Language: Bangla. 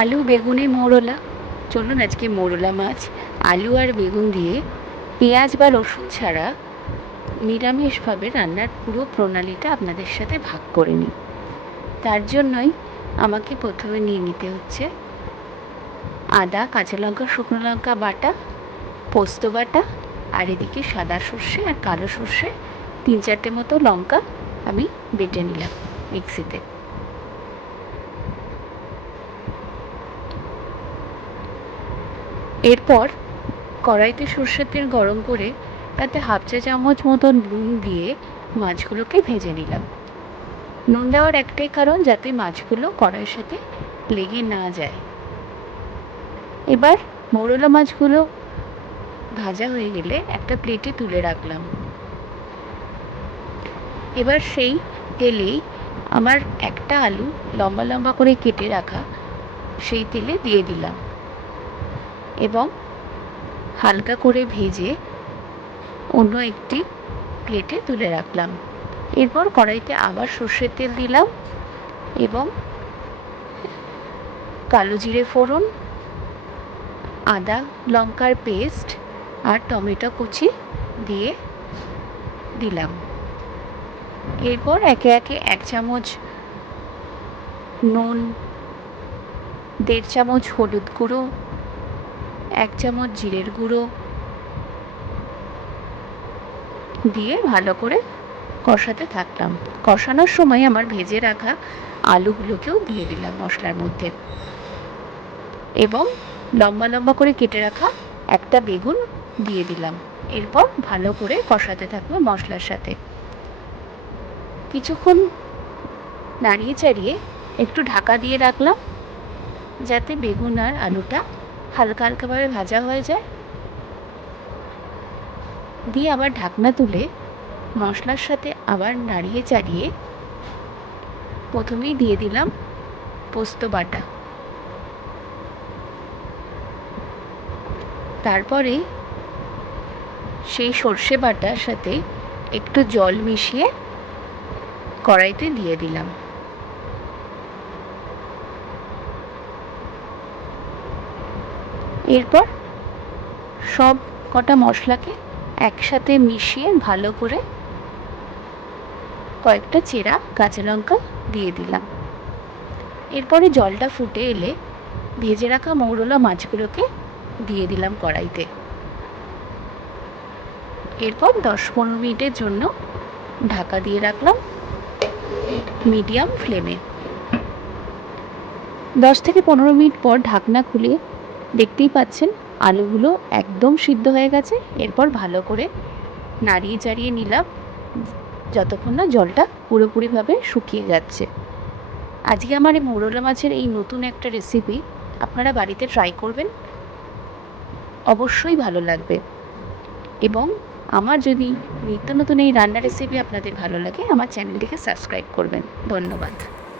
আলু, বেগুনে, মোরলা। চলুন আজকে মোরলা মাছ, আলু আর বেগুন দিয়ে পেঁয়াজ বা রসুন ছাড়া নিরামিষভাবে রান্নার পুরো প্রণালীটা আপনাদের সাথে ভাগ করে নিই। তার জন্যই আমাকে প্রথমে নিয়ে নিতে হচ্ছে আদা, কাঁচা লঙ্কা, শুকনো লঙ্কা বাটা, পোস্ত বাটা আর এদিকে সাদা সর্ষে আর কালো সর্ষে তিন চারটে মতো লঙ্কা আমি বেটে নিলাম মিক্সিতে। এরপর কড়াইতে সর্ষের তেল গরম করে তাতে হাফ চা চামচ মতো নুন দিয়ে মাছগুলোকে ভেজে নিলাম। নুন দেওয়ার একটাই কারণ যাতে মাছগুলো কড়াইয়ের সাথে লেগে না যায়। এবার মৌরলা মাছগুলো ভাজা হয়ে গেলে একটা প্লেটে তুলে রাখলাম। এবার সেই তেলেই আমার একটা আলু লম্বা লম্বা করে কেটে রাখা সেই তেলে দিয়ে দিলাম। এবং হালকা করে ভেজে অন্য একটি প্লেটে তুলে রাখলাম। এরপর কড়াইতে আবার সর্ষের তেল দিলাম এবং কালো জিরে ফোড়ন, আদা লঙ্কার পেস্ট আর টমেটো কুচি দিয়ে দিলাম। এরপর একে একে এক চামচ নুন, দেড় চামচ হলুদ গুঁড়ো এক চামচ জিরের গুঁড়ো দিয়ে ভালো করে কষাতে থাকলাম। কষানোর সময় আমার ভেজে রাখা আলুগুলোকেও দিয়ে দিলাম মশলার মধ্যে। এবং লম্বা লম্বা করে কেটে রাখা একটা বেগুন দিয়ে দিলাম। এরপর ভালো করে কষাতে থাকব মশলার সাথে। কিছুক্ষণ নাড়িয়ে চাড়িয়ে একটু ঢাকা দিয়ে রাখলাম, যাতে বেগুন আর আলুটা হালকা হালকাভাবে ভাজা হয়ে যায়। দিয়ে আবার ঢাকনা তুলে মশলার সাথে আবার নাড়িয়ে চাড়িয়ে প্রথমেই দিয়ে দিলাম পোস্ত বাটা। তারপরে সেই সর্ষে বাটার সাথে একটু জল মিশিয়ে কড়াইতে দিয়ে দিলাম। এরপর সব কটা মশলাকে একসাথে মিশিয়ে ভালো করে কয়েকটা চেরা, কাঁচা লঙ্কা দিয়ে দিলাম। এরপরে জলটা ফুটে এলে ভেজে রাখা মৌরলা মাছগুলোকে দিয়ে দিলাম কড়াইতে। এরপর দশ পনেরো মিনিটের জন্য ঢাকা দিয়ে রাখলাম মিডিয়াম ফ্লেমে। দশ থেকে পনেরো মিনিট পর ঢাকনা খুলে দেখতেই পাচ্ছেন, আলুগুলো একদম সিদ্ধ হয়ে গেছে। এরপর ভালো করে নাড়িয়ে চাড়িয়ে নিলাম, যতক্ষণ না জলটা পুরোপুরিভাবে শুকিয়ে যাচ্ছে। আজকে আমার এই মৌরলা মাছের এই নতুন একটা রেসিপি আপনারা বাড়িতে ট্রাই করবেন। অবশ্যই ভালো লাগবে। এবং আমার যদি নিত্য নতুন এই রান্নার রেসিপি আপনাদের ভালো লাগে, আমার চ্যানেলটিকে সাবস্ক্রাইব করবেন। ধন্যবাদ।